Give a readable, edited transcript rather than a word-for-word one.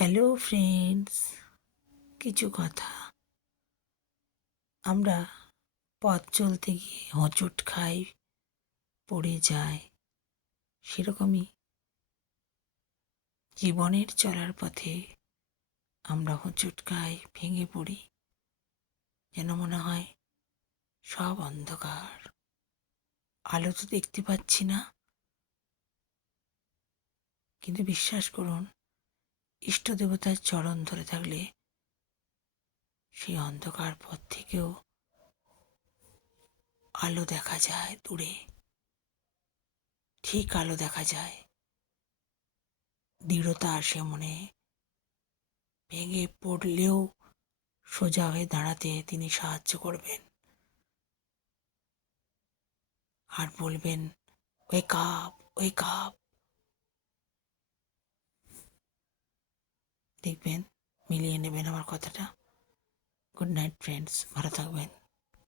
Hello friends, কিছু কথা। আমরা পথ চলতে গিয়ে হোঁচট খাই, পড়ে যাই। সেরকমই জীবনের চলার পথে আমরা হোঁচট খাই, ভেঙে পড়ি। যেন মনে হয় সব অন্ধকার, আলো তো দেখতে পাচ্ছি না। কিন্তু বিশ্বাস করুন, ইষ্ট দেবতার চরণ ধরে থাকলে সেই অন্ধকার পথ থেকেও আলো দেখা যায়। দূরে ঠিক আলো দেখা যায়। দৃঢ়তা আসে মনে। ভেঙে পড়লেও সোজা হয়ে দাঁড়াতে তিনি সাহায্য করবেন আর বলবেন, ওয়েক আপ, ওয়েক আপ। দেখবেন মিলিয়ে নেবেন আমার কথাটা। গুড নাইট ফ্রেন্ডস, ভালো থাকবেন।